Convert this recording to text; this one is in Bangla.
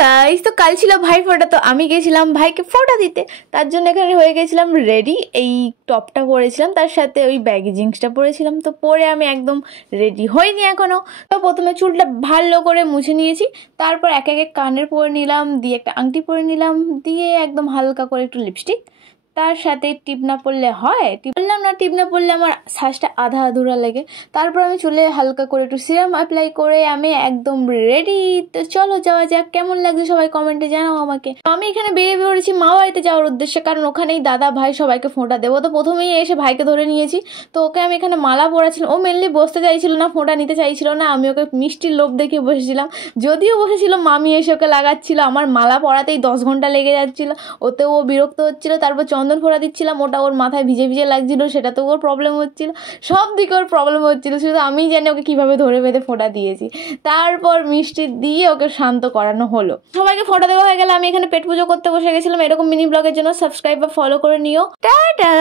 গাইস, তো কাল ছিল ভাই ফোঁটা। তো আমি গেছিলাম ভাইকে ফোঁটা দিতে। তার জন্য এখানে হয়ে গেছিলাম রেডি। এই টপটা পরেছিলাম, তার সাথে ওই ব্যাগি জিন্সটা পরেছিলাম। তো পরে আমি একদম রেডি হইনি এখনো। তো প্রথমে চুলটা ভালো করে মুছে নিয়েছি, তারপর এক এক কানের পরে নিলাম, দিয়ে একটা আংটি পরে নিলাম, দিয়ে একদম হালকা করে একটু লিপস্টিক, তার সাথে টিপ না পরলে হয়, বললাম না টিপ না পরলে আমার সাজটা আধা আধুরা লাগে। তারপর আমি চুলে হালকা করে একটু সিরাম অ্যাপ্লাই করে আমি একদম রেডি। তো চলো যাওয়া যাক। কেমন লাগছে সবাই কমেন্টে জানাও আমাকে। আমি এখানে বেরিয়ে পড়েছি মা বাড়িতে যাওয়ার উদ্দেশ্যে, কারণ ওখানেই দাদা ভাই সবাইকে ফোঁটা দেবো। তো প্রথমেই এসে ভাইকে ধরে নিয়েছি। তো ওকে আমি এখানে মালা পরাছিলাম। ও মেনলি বসতে চাইছিল না, ফোঁটা নিতে চাইছিল না। আমি ওকে মিষ্টির লোভ দেখিয়ে বসেছিলাম। যদিও বসেছিল, মামি এসে ওকে লাগাচ্ছিল। আমার মালা পরাতেই 10 ঘন্টা লেগে যাচ্ছিল। ওতে ও বিরক্ত হচ্ছিল। তারপর চন্দন ফোঁড়া দিচ্ছিলাম, ওটা ওর মাথায় ভিজে ভিজে লাগছিল, সেটাতেও ওর প্রবলেম হচ্ছিল। সব দিকে ওর প্রবলেম হচ্ছিল, শুধু আমিই জানি ওকে কীভাবে ধরে বেঁধে ফোঁটা দিয়েছি। তারপর মিষ্টি দিয়ে ওকে শান্ত করানো হলো। সবাইকে ফোঁটা দেওয়া হয়ে গেলে আমি এখানে পেট পুজো করতে বসে গেছিলাম। এরকম মিনি ব্লগের জন্য সাবস্ক্রাইব বা ফলো করে নিও। টাটা।